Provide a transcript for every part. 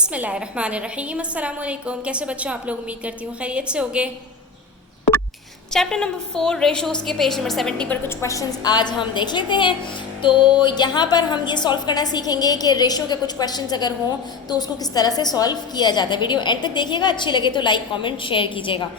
बिस्मिल्लाहिर्रहमानिर्रहीम। अस्सलाम वालेकुम। कैसे बच्चों आप लोग, उम्मीद करती हूँ खैरियत से होगे। चैप्टर नंबर 4 रेशोज़ के पेज नंबर 70 पर कुछ क्वेश्चंस आज हम देख लेते हैं। तो यहाँ पर हम ये सॉल्व करना सीखेंगे कि रेशो के कुछ क्वेश्चंस अगर हों तो उसको किस तरह से सॉल्व किया जाता है। वीडियो एंड तक देखिएगा, अच्छी लगे तो लाइक कमेंट शेयर कीजिएगा।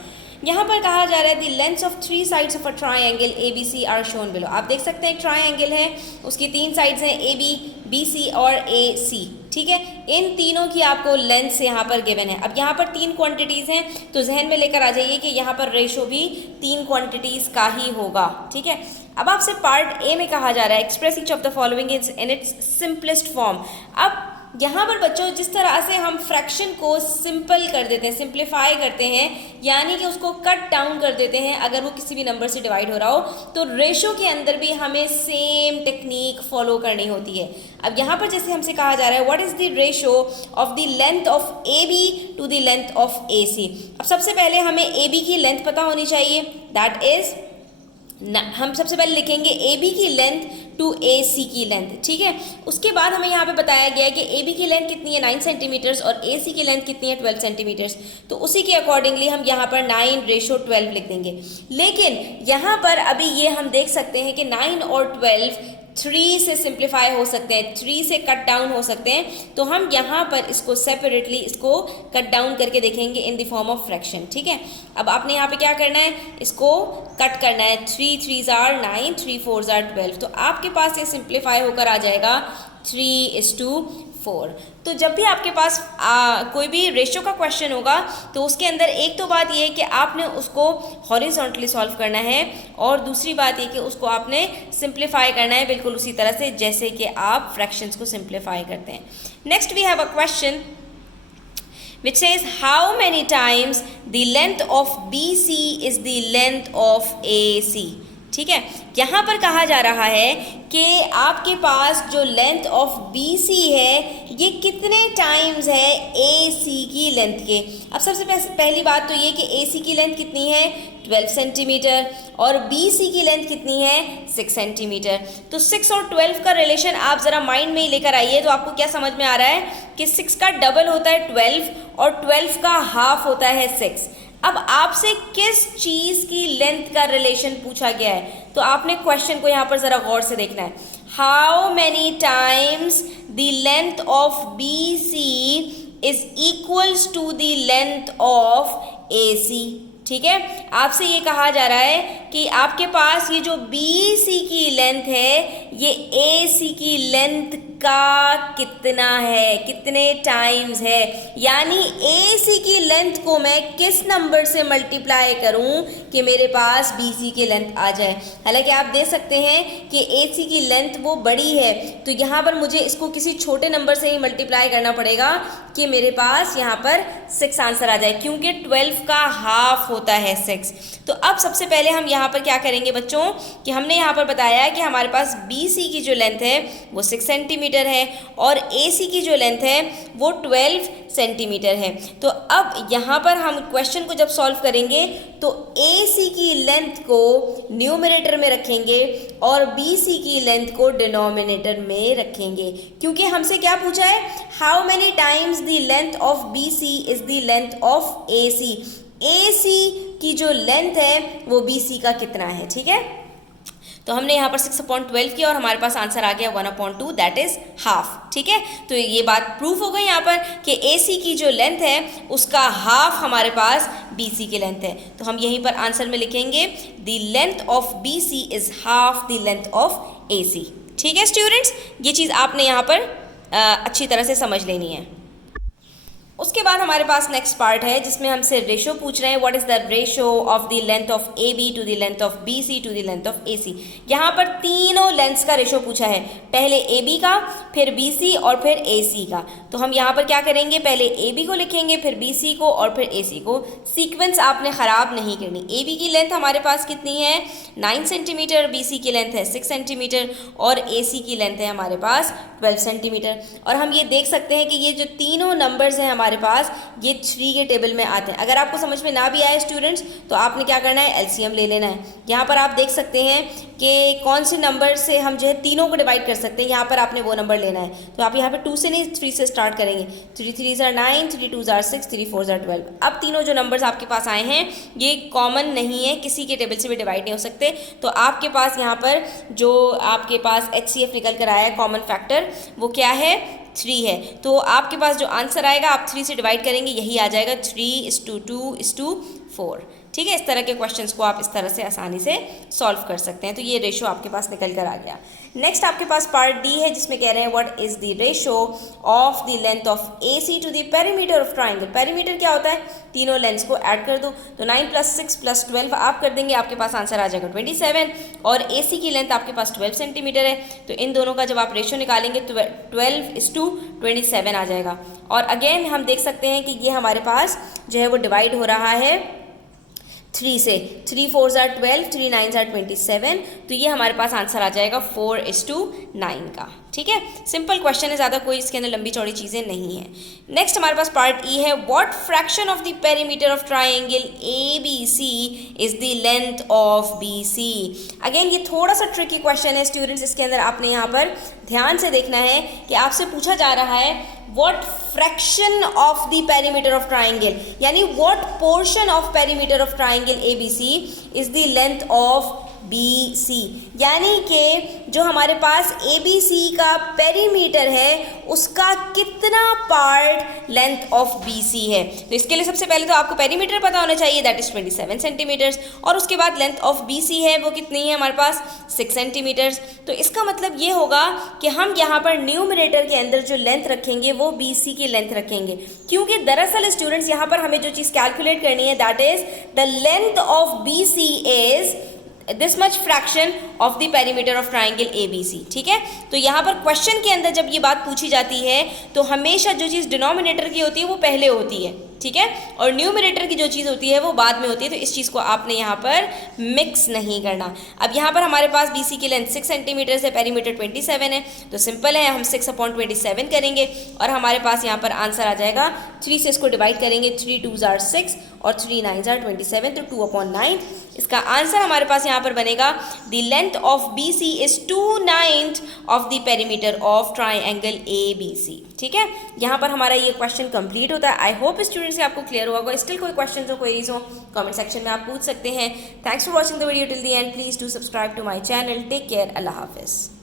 यहाँ पर कहा जा रहा है the lengths of 3 sides of a triangle A B C are shown below. आप देख सकते हैं एक ट्राइंगल है, उसकी 3 साइड्स हैं ए बी, बी सी और ए सी। ठीक है, इन तीनों की आपको लेंथ्स यहाँ पर गिवन है। अब यहाँ पर 3 क्वांटिटीज़ हैं तो जहन में लेकर आ जाइए कि यहाँ पर रेशो भी 3 क्वांटिटीज़ का ही होगा। ठीक है, अब आपसे पार्ट ए में कहा जा रहा है express each of the following is in its simplest form. अब यहाँ पर बच्चों जिस तरह से हम फ्रैक्शन को सिंपल कर देते हैं, सिंप्लीफाई करते हैं, यानी कि उसको कट डाउन कर देते हैं अगर वो किसी भी नंबर से डिवाइड हो रहा हो, तो रेशो के अंदर भी हमें सेम टेक्निक फॉलो करनी होती है। अब यहाँ पर जैसे हमसे कहा जा रहा है what is the ratio of the length of A B to the length of A C. अब सबसे पहले हमें ए बी की लेंथ पता होनी चाहिए, दैट इज हम सबसे पहले लिखेंगे ए बी की लेंथ टू ए सी की लेंथ। ठीक है, उसके बाद हमें यहाँ पे बताया गया है कि ए बी की लेंथ कितनी है 9 सेंटीमीटर्स और ए सी की लेंथ कितनी है 12 सेंटीमीटर्स। तो उसी के अकॉर्डिंगली हम यहाँ पर 9:12 लिख देंगे। लेकिन यहाँ पर अभी ये हम देख सकते हैं कि 9 और 12 3 से सिंप्लीफाई हो सकते हैं, 3 से कट डाउन हो सकते हैं। तो हम यहाँ पर इसको सेपरेटली इसको कट डाउन करके देखेंगे in the form of fraction. ठीक है, अब आपने यहाँ पे क्या करना है, इसको कट करना है। 3 3s are 9, 3 4s are 12। तो आपके पास ये सिंप्लीफाई होकर आ जाएगा 3:4। तो जब भी आपके पास कोई भी रेशो का क्वेश्चन होगा तो उसके अंदर एक तो बात ये है कि आपने उसको हॉरिजॉन्टली सॉल्व करना है, और दूसरी बात ये कि उसको आपने सिंप्लीफाई करना है बिल्कुल उसी तरह से जैसे कि आप फ्रैक्शंस को सिंप्लीफाई करते हैं। Next we have a question which says how many times the length of BC is the length of AC। ठीक है, यहाँ पर कहा जा रहा है कि आपके पास जो लेंथ ऑफ BC है ये कितने टाइम्स है AC की लेंथ के। अब सबसे पहली बात तो ये कि AC की लेंथ कितनी है 12 सेंटीमीटर और BC की लेंथ कितनी है 6 सेंटीमीटर। तो 6 और 12 का रिलेशन आप ज़रा माइंड में ही लेकर आइए तो आपको क्या समझ में आ रहा है कि 6 का डबल होता है 12 और 12 का हाफ होता है 6। अब आपसे किस चीज़ की लेंथ का रिलेशन पूछा गया है, तो आपने क्वेश्चन को यहाँ पर ज़रा गौर से देखना है। How many times the length of B C is equals to the length of A C. ठीक है, आपसे ये कहा जा रहा है कि आपके पास ये जो बी सी की लेंथ है ये ए सी की लेंथ का कितना है, कितने टाइम्स है, यानी ए सी की लेंथ को मैं किस नंबर से मल्टीप्लाई करूं कि मेरे पास बी सी की लेंथ आ जाए। हालांकि आप देख सकते हैं कि ए सी की लेंथ वो बड़ी है तो यहाँ पर मुझे इसको किसी छोटे नंबर से ही मल्टीप्लाई करना पड़ेगा कि मेरे पास यहाँ पर 6 आंसर आ जाए, क्योंकि 12 का हाफ होता है 6। तो अब सबसे पहले हम यहाँ पर क्या करेंगे बच्चों कि हमने यहाँ पर बताया कि हमारे पास बी सी की जो लेंथ है वो 6 सेंटीमीटर है और ए सी की जो लेंथ है वो 12 सेंटीमीटर है। तो अब यहाँ पर हम क्वेश्चन को जब सॉल्व करेंगे तो ए सी की लेंथ को न्यूमरेटर में रखेंगे और बी सी की लेंथ को डिनोमिनेटर में रखेंगे, क्योंकि हमसे क्या पूछा है how many times the length of B C is the length of A C. A C की जो लेंथ है वो बी सी का कितना है। ठीक है, तो हमने यहाँ पर 6/12 किया और हमारे पास आंसर आ गया 1/2, दैट इज हाफ। ठीक है, तो ये बात प्रूफ हो गई यहाँ पर कि ए सी की जो लेंथ है उसका हाफ हमारे पास बी सी की लेंथ है। तो हम यहीं पर आंसर में लिखेंगे the length of B C is half the length of A C. ठीक है स्टूडेंट्स, ये चीज़ आपने यहाँ पर अच्छी तरह से समझ लेनी है। उसके बाद हमारे पास नेक्स्ट पार्ट है जिसमें हमसे रेशो पूछ रहे हैं what is the ratio of the length of A B to the length of B C to the length of A C. यहाँ पर तीनों लेंथ्स का रेशो पूछा है, पहले ए बी का, फिर बी सी और फिर ए सी का। तो हम यहाँ पर क्या करेंगे, पहले ए बी को लिखेंगे, फिर बी सी को और फिर ए सी को। सीक्वेंस आपने ख़राब नहीं करनी। ए बी की लेंथ हमारे पास कितनी है 9 सेंटीमीटर, बी सी की लेंथ है 6 सेंटीमीटर और ए सी की लेंथ है हमारे पास 12 सेंटीमीटर। और हम ये देख सकते हैं कि ये जो तीनों नंबर्स हैं हमारे पास ये 3 के टेबल में आते हैं। अगर आपको समझ में ना भी आए स्टूडेंट्स तो आपने क्या करना है, एलसीएम ले लेना है। यहाँ पर आप देख सकते हैं कि कौन से नंबर से हम जो है तीनों को डिवाइड कर सकते हैं, यहाँ पर आपने वो नंबर लेना है। तो आप यहाँ पे 2 से नहीं 3 से स्टार्ट करेंगे। 3 3s are 9, 3 2s are 6, 3 4s are 12। अब तीनों जो नंबर्स आपके पास आए हैं ये कॉमन नहीं है, किसी के टेबल से भी डिवाइड नहीं हो सकते। तो आपके पास यहाँ पर जो आपके पास HCF निकल कर आया है कॉमन फैक्टर, वो क्या है, 3 है। तो आपके पास जो आंसर आएगा आप 3 से डिवाइड करेंगे, यही आ जाएगा 3:2:4। ठीक है, इस तरह के क्वेश्चंस को आप इस तरह से आसानी से सॉल्व कर सकते हैं। तो ये रेशो आपके पास निकल कर आ गया। नेक्स्ट आपके पास पार्ट डी है जिसमें कह रहे हैं what is the ratio of the length of AC to the perimeter of triangle. Perimeter क्या होता है, तीनों लेंथ्स को ऐड कर दो। तो 9 + 6 + 12 आप कर देंगे, आपके पास आंसर आ जाएगा 27। और AC की लेंथ आपके पास 12 सेंटीमीटर है। तो इन दोनों का जब आप रेशो निकालेंगे तो 12:27 आ जाएगा। और अगेन हम देख सकते हैं कि ये हमारे पास जो है वो डिवाइड हो रहा है 3 से। 3 4s are 12, 3 9s are 27। तो ये हमारे पास आंसर आ जाएगा 4:9 का। ठीक है, सिंपल क्वेश्चन है, ज़्यादा कोई इसके अंदर लंबी चौड़ी चीज़ें नहीं है। नेक्स्ट हमारे पास पार्ट ई है what fraction of the perimeter of triangle ABC is the length of BC। Again ये थोड़ा सा ट्रिकी क्वेश्चन है स्टूडेंट्स, इसके अंदर आपने यहाँ पर ध्यान से देखना है कि आपसे पूछा जा रहा है what fraction of the perimeter of triangle, यानी what portion of perimeter of triangle ABC is the length of BC। यानी कि जो हमारे पास ABC का पेरीमीटर है उसका कितना पार्ट लेंथ ऑफ BC है। तो इसके लिए सबसे पहले तो आपको पेरीमीटर पता होना चाहिए, दैट इज 27 सेंटीमीटर्स। और उसके बाद लेंथ ऑफ BC है वो कितनी है हमारे पास, 6 सेंटीमीटर्स। तो इसका मतलब ये होगा कि हम यहाँ पर न्यूमरेटर के अंदर जो लेंथ रखेंगे वो BC की लेंथ रखेंगे, क्योंकि दरअसल स्टूडेंट्स यहाँ पर हमें जो चीज़ कैलकुलेट करनी है that is the length of BC is this much fraction of the perimeter of triangle ABC। ठीक है, तो यहाँ पर क्वेश्चन के अंदर जब ये बात पूछी जाती है तो हमेशा जो चीज़ डिनोमिनेटर की होती है वो पहले होती है, ठीक है, और न्यूमरेटर की जो चीज़ होती है वो बाद में होती है। तो इस चीज़ को आपने यहाँ पर मिक्स नहीं करना। अब यहाँ पर हमारे पास BC की लेंथ 6 सेंटीमीटर है, पेरीमीटर 27 है, तो सिंपल है, हम 6/27 करेंगे और हमारे पास यहाँ पर आंसर आ जाएगा। 3 से इसको डिवाइड करेंगे, 3 2s are 6 और 3 9s are 27, तो 2/9। इसका आंसर हमारे पास यहाँ पर बनेगा the length of BC is 2/9 of the perimeter of triangle ABC। ठीक है, यहाँ पर हमारा ये क्वेश्चन कंप्लीट होता है। आई होप स्टूडेंट्स से आपको क्लियर होगा। स्टिल कोई क्वेश्चन हो, क्वेरीज हो, कमेंट सेक्शन में आप पूछ सकते हैं। Thanks for watching the video till the end. Please do subscribe to my channel. Take care, अल्लाह हाफिज़।